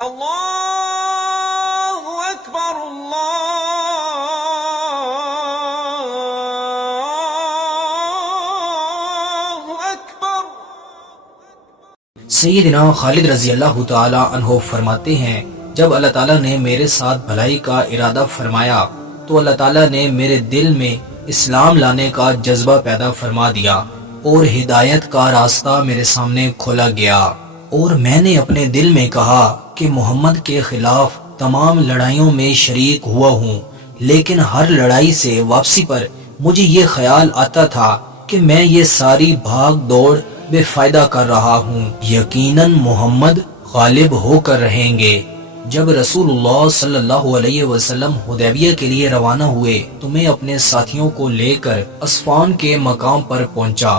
اللہ اکبر اللہ اکبر۔ سیدنا خالد رضی اللہ تعالی عنہ فرماتے ہیں، جب اللہ تعالیٰ نے میرے ساتھ بھلائی کا ارادہ فرمایا تو اللہ تعالیٰ نے میرے دل میں اسلام لانے کا جذبہ پیدا فرما دیا اور ہدایت کا راستہ میرے سامنے کھولا گیا، اور میں نے اپنے دل میں کہا کہ محمد کے خلاف تمام لڑائیوں میں شریک ہوا ہوں، لیکن ہر لڑائی سے واپسی پر مجھے یہ خیال آتا تھا کہ میں یہ ساری بھاگ دوڑ بے فائدہ کر رہا ہوں، یقیناً محمد غالب ہو کر رہیں گے۔ جب رسول اللہ صلی اللہ علیہ وسلم حدیبیہ کے لیے روانہ ہوئے تو میں اپنے ساتھیوں کو لے کر اصفان کے مقام پر پہنچا۔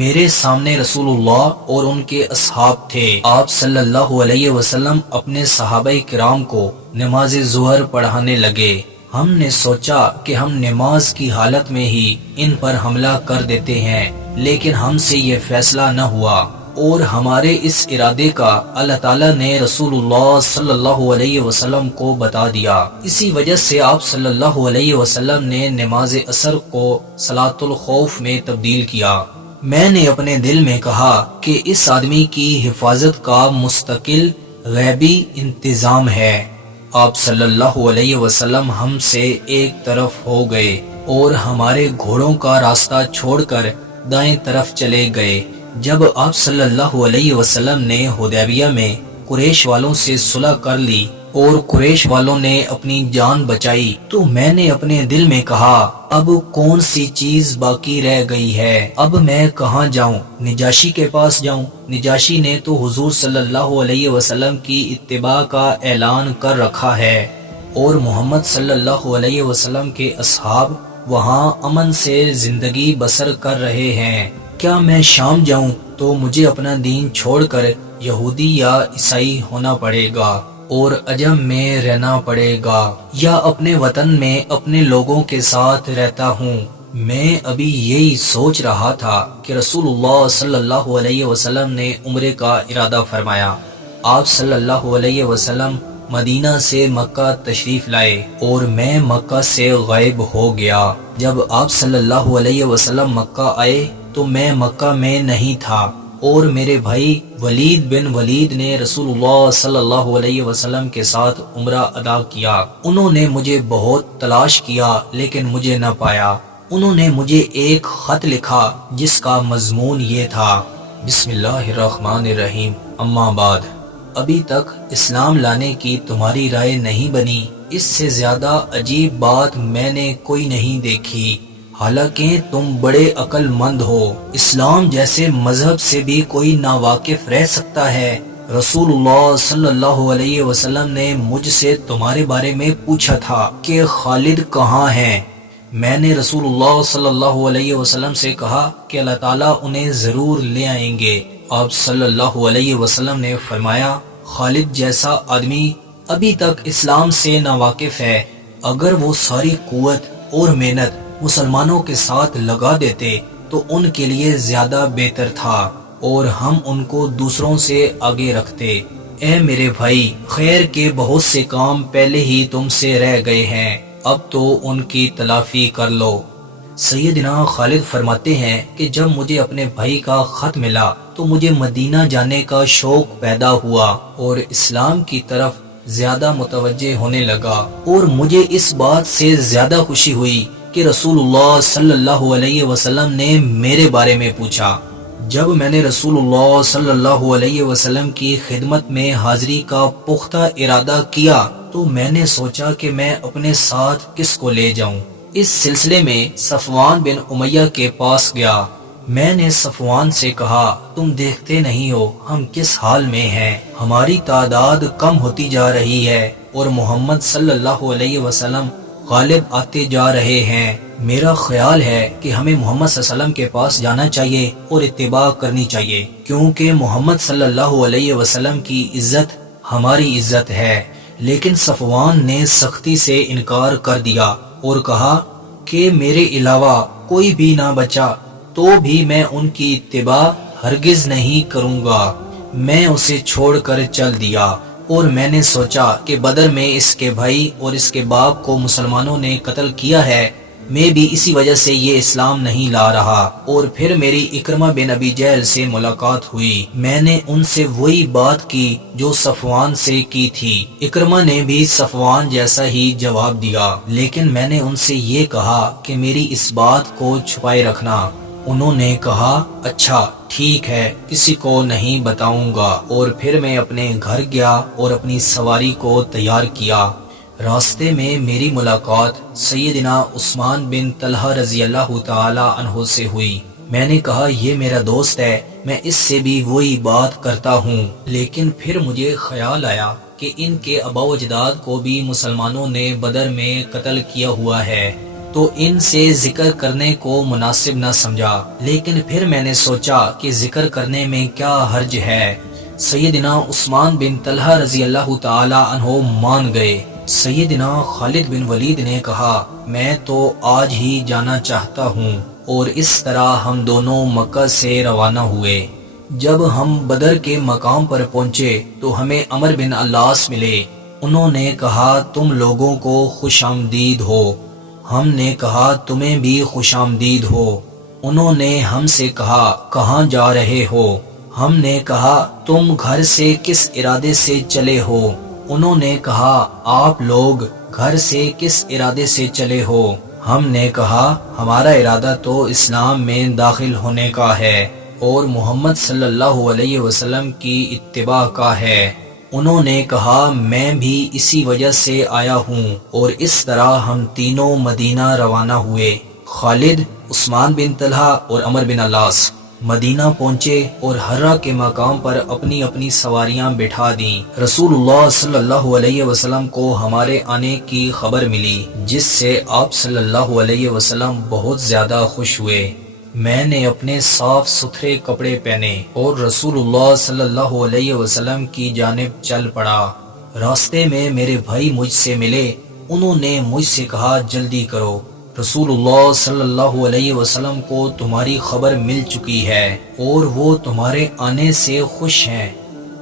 میرے سامنے رسول اللہ اور ان کے اصحاب تھے۔ آپ صلی اللہ علیہ وسلم اپنے صحابہ کرام کو نماز ظہر پڑھانے لگے۔ ہم نے سوچا کہ ہم نماز کی حالت میں ہی ان پر حملہ کر دیتے ہیں، لیکن ہم سے یہ فیصلہ نہ ہوا، اور ہمارے اس ارادے کا اللہ تعالیٰ نے رسول اللہ صلی اللہ علیہ وسلم کو بتا دیا۔ اسی وجہ سے آپ صلی اللہ علیہ وسلم نے نماز عصر کو صلاۃ الخوف میں تبدیل کیا۔ میں نے اپنے دل میں کہا کہ اس آدمی کی حفاظت کا مستقل غیبی انتظام ہے۔ آپ صلی اللہ علیہ وسلم ہم سے ایک طرف ہو گئے اور ہمارے گھوڑوں کا راستہ چھوڑ کر دائیں طرف چلے گئے۔ جب آپ صلی اللہ علیہ وسلم نے حدیبیہ میں قریش والوں سے صلح کر لی اور قریش والوں نے اپنی جان بچائی تو میں نے اپنے دل میں کہا اب کون سی چیز باقی رہ گئی ہے، اب میں کہاں جاؤں؟ نجاشی کے پاس جاؤں؟ نجاشی نے تو حضور صلی اللہ علیہ وسلم کی اتباع کا اعلان کر رکھا ہے، اور محمد صلی اللہ علیہ وسلم کے اصحاب وہاں امن سے زندگی بسر کر رہے ہیں۔ کیا میں شام جاؤں تو مجھے اپنا دین چھوڑ کر یہودی یا عیسائی ہونا پڑے گا اور عجم میں رہنا پڑے گا، یا اپنے وطن میں اپنے لوگوں کے ساتھ رہتا ہوں؟ میں ابھی یہی سوچ رہا تھا کہ رسول اللہ صلی اللہ علیہ وسلم نے عمرے کا ارادہ فرمایا۔ آپ صلی اللہ علیہ وسلم مدینہ سے مکہ تشریف لائے اور میں مکہ سے غائب ہو گیا۔ جب آپ صلی اللہ علیہ وسلم مکہ آئے تو میں مکہ میں نہیں تھا، اور میرے بھائی ولید بن ولید نے رسول اللہ صلی اللہ علیہ وسلم کے ساتھ عمرہ ادا کیا۔ انہوں نے مجھے بہت تلاش کیا لیکن مجھے نہ پایا۔ انہوں نے مجھے ایک خط لکھا جس کا مضمون یہ تھا، بسم اللہ الرحمن الرحیم، اما بعد، ابھی تک اسلام لانے کی تمہاری رائے نہیں بنی، اس سے زیادہ عجیب بات میں نے کوئی نہیں دیکھی، حالانکہ تم بڑے عقل مند ہو، اسلام جیسے مذہب سے بھی کوئی ناواقف رہ سکتا ہے؟ رسول اللہ صلی اللہ علیہ وسلم نے مجھ سے تمہارے بارے میں پوچھا تھا کہ خالد کہاں ہیں؟ میں نے رسول اللہ صلی اللہ علیہ وسلم سے کہا کہ اللہ تعالیٰ انہیں ضرور لے آئیں گے۔ آپ صلی اللہ علیہ وسلم نے فرمایا، خالد جیسا آدمی ابھی تک اسلام سے ناواقف ہے، اگر وہ ساری قوت اور محنت مسلمانوں کے ساتھ لگا دیتے تو ان کے لیے زیادہ بہتر تھا، اور ہم ان کو دوسروں سے آگے رکھتے۔ اے میرے بھائی، خیر کے بہت سے کام پہلے ہی تم سے رہ گئے ہیں، اب تو ان کی تلافی کر لو۔ سیدنا خالد فرماتے ہیں کہ جب مجھے اپنے بھائی کا خط ملا تو مجھے مدینہ جانے کا شوق پیدا ہوا اور اسلام کی طرف زیادہ متوجہ ہونے لگا، اور مجھے اس بات سے زیادہ خوشی ہوئی کہ رسول اللہ صلی اللہ علیہ وسلم نے میرے بارے میں پوچھا۔ جب میں نے رسول اللہ صلی اللہ علیہ وسلم کی خدمت میں حاضری کا پختہ ارادہ کیا تو میں نے سوچا کہ میں اپنے ساتھ کس کو لے جاؤں۔ اس سلسلے میں صفوان بن امیہ کے پاس گیا۔ میں نے صفوان سے کہا، تم دیکھتے نہیں ہو ہم کس حال میں ہیں، ہماری تعداد کم ہوتی جا رہی ہے اور محمد صلی اللہ علیہ وسلم غالب آتے جا رہے ہیں، میرا خیال ہے کہ ہمیں محمد صلی اللہ علیہ وسلم کے پاس جانا چاہیے اور اتباع کرنی چاہیے، کیونکہ محمد صلی اللہ علیہ وسلم کی عزت ہماری عزت ہے۔ لیکن صفوان نے سختی سے انکار کر دیا اور کہا کہ میرے علاوہ کوئی بھی نہ بچا تو بھی میں ان کی اتباع ہرگز نہیں کروں گا۔ میں اسے چھوڑ کر چل دیا اور میں نے سوچا کہ بدر میں اس کے بھائی اور اس کے باپ کو مسلمانوں نے قتل کیا ہے، میں بھی اسی وجہ سے یہ اسلام نہیں لا رہا۔ اور پھر میری اکرمہ بن ابی جہل سے ملاقات ہوئی، میں نے ان سے وہی بات کی جو صفوان سے کی تھی۔ اکرمہ نے بھی صفوان جیسا ہی جواب دیا، لیکن میں نے ان سے یہ کہا کہ میری اس بات کو چھپائے رکھنا۔ انہوں نے کہا اچھا ٹھیک ہے، کسی کو نہیں بتاؤں گا۔ اور پھر میں اپنے گھر گیا اور اپنی سواری کو تیار کیا۔ راستے میں میری ملاقات سیدنا عثمان بن طلحہ رضی اللہ تعالی عنہ سے ہوئی۔ میں نے کہا یہ میرا دوست ہے، میں اس سے بھی وہی بات کرتا ہوں، لیکن پھر مجھے خیال آیا کہ ان کے آباء و اجداد کو بھی مسلمانوں نے بدر میں قتل کیا ہوا ہے، تو ان سے ذکر کرنے کو مناسب نہ سمجھا۔ لیکن پھر میں نے سوچا کہ ذکر کرنے میں کیا حرج ہے۔ سیدنا عثمان بن طلحہ رضی اللہ تعالی عنہ مان گئے۔ سیدنا خالد بن ولید نے کہا میں تو آج ہی جانا چاہتا ہوں، اور اس طرح ہم دونوں مکہ سے روانہ ہوئے۔ جب ہم بدر کے مقام پر پہنچے تو ہمیں عمر بن العاص ملے۔ انہوں نے کہا تم لوگوں کو خوش آمدید ہو۔ ہم نے کہا تمہیں بھی خوش آمدید ہو۔ انہوں نے ہم سے کہا کہاں جا رہے ہو؟ ہم نے کہا تم گھر سے کس ارادے سے چلے ہو؟ انہوں نے کہا آپ لوگ گھر سے کس ارادے سے چلے ہو؟ ہم نے کہا ہمارا ارادہ تو اسلام میں داخل ہونے کا ہے اور محمد صلی اللہ علیہ وسلم کی اتباع کا ہے۔ انہوں نے کہا میں بھی اسی وجہ سے آیا ہوں، اور اس طرح ہم تینوں مدینہ روانہ ہوئے۔ خالد، عثمان بن طلحہ اور عمر بن العاص مدینہ پہنچے اور حرہ کے مقام پر اپنی اپنی سواریاں بٹھا دیں۔ رسول اللہ صلی اللہ علیہ وسلم کو ہمارے آنے کی خبر ملی، جس سے آپ صلی اللہ علیہ وسلم بہت زیادہ خوش ہوئے۔ میں نے اپنے صاف ستھرے کپڑے پہنے اور رسول اللہ صلی اللہ علیہ وسلم کی جانب چل پڑا۔ راستے میں میرے بھائی مجھ سے ملے، انہوں نے مجھ سے کہا جلدی کرو، رسول اللہ صلی اللہ علیہ وسلم کو تمہاری خبر مل چکی ہے اور وہ تمہارے آنے سے خوش ہیں۔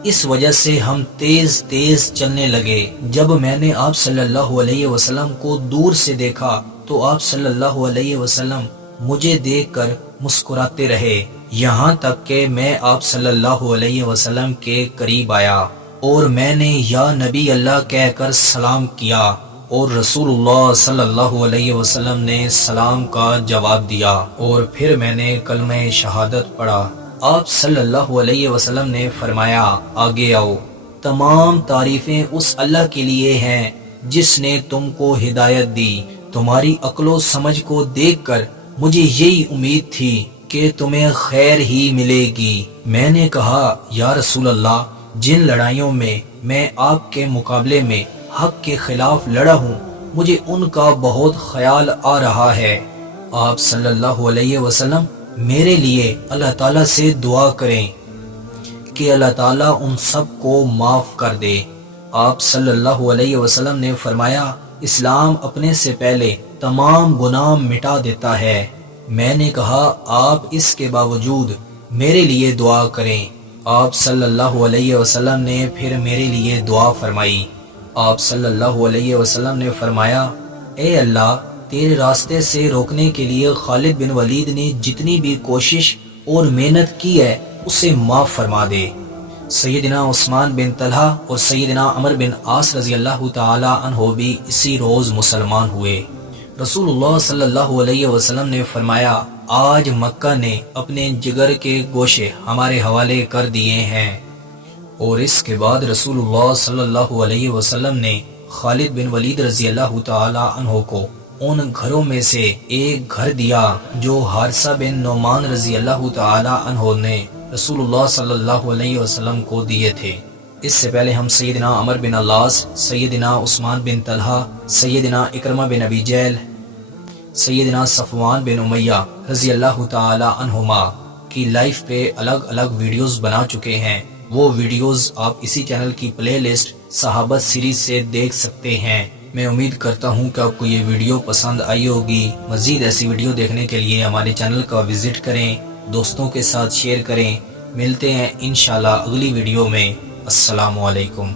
اس وجہ سے ہم تیز تیز چلنے لگے۔ جب میں نے آپ صلی اللہ علیہ وسلم کو دور سے دیکھا تو آپ صلی اللہ علیہ وسلم مجھے دیکھ کر مسکراتے رہے، یہاں تک کہ میں آپ صلی اللہ علیہ وسلم کے قریب آیا اور میں نے یا نبی اللہ کہہ کر سلام کیا، اور رسول اللہ صلی اللہ علیہ وسلم نے سلام کا جواب دیا، اور پھر میں نے کلمہ شہادت پڑھا۔ آپ صلی اللہ علیہ وسلم نے فرمایا آگے آؤ، تمام تعریفیں اس اللہ کے لیے ہیں جس نے تم کو ہدایت دی۔ تمہاری عقل و سمجھ کو دیکھ کر مجھے یہی امید تھی کہ تمہیں خیر ہی ملے گی۔ میں نے کہا یا رسول اللہ، جن لڑائیوں میں آپ کے مقابلے میں حق کے خلاف لڑا ہوں، مجھے ان کا بہت خیال آ رہا ہے۔ آپ صلی اللہ علیہ وسلم میرے لیے اللہ تعالیٰ سے دعا کریں کہ اللہ تعالیٰ ان سب کو معاف کر دے۔ آپ صلی اللہ علیہ وسلم نے فرمایا اسلام اپنے سے پہلے تمام گناہ مٹا دیتا ہے۔ میں نے کہا آپ اس کے باوجود میرے لیے دعا کریں۔ آپ صلی اللہ علیہ وسلم نے پھر میرے لیے دعا فرمائی۔ آپ صلی اللہ علیہ وسلم نے فرمایا اے اللہ، تیرے راستے سے روکنے کے لیے خالد بن ولید نے جتنی بھی کوشش اور محنت کی ہے اسے معاف فرما دے۔ سیدنا عثمان بن طلحہ اور سیدنا عمر بن عاص رضی اللہ تعالی عنہ بھی اسی روز مسلمان ہوئے۔ رسول اللہ صلی اللہ علیہ وسلم نے فرمایا آج مکہ نے اپنے جگر کے گوشے ہمارے حوالے کر دیے ہیں۔ اور اس کے بعد رسول اللہ صلی اللہ علیہ وسلم نے خالد بن ولید رضی اللہ تعالی عنہ کو ان گھروں میں سے ایک گھر دیا جو حارثہ بن نعمان رضی اللہ تعالی عنہ نے رسول اللہ صلی اللہ علیہ وسلم کو دیے تھے۔ اس سے پہلے ہم سیدنا عمر بن العاص، سیدنا عثمان بن طلحہ، سیدنا اکرمہ بن ابی جہل، سیدنا صفوان بن امیہ رضی اللہ تعالی عنہما کی لائف پہ الگ الگ ویڈیوز بنا چکے ہیں۔ وہ ویڈیوز آپ اسی چینل کی پلے لسٹ صحابہ سیریز سے دیکھ سکتے ہیں۔ میں امید کرتا ہوں کہ آپ کو یہ ویڈیو پسند آئی ہوگی۔ مزید ایسی ویڈیو دیکھنے کے لیے ہمارے چینل کا وزٹ کریں، دوستوں کے ساتھ شیئر کریں۔ ملتے ہیں انشاءاللہ اگلی ویڈیو میں۔ السلام علیکم۔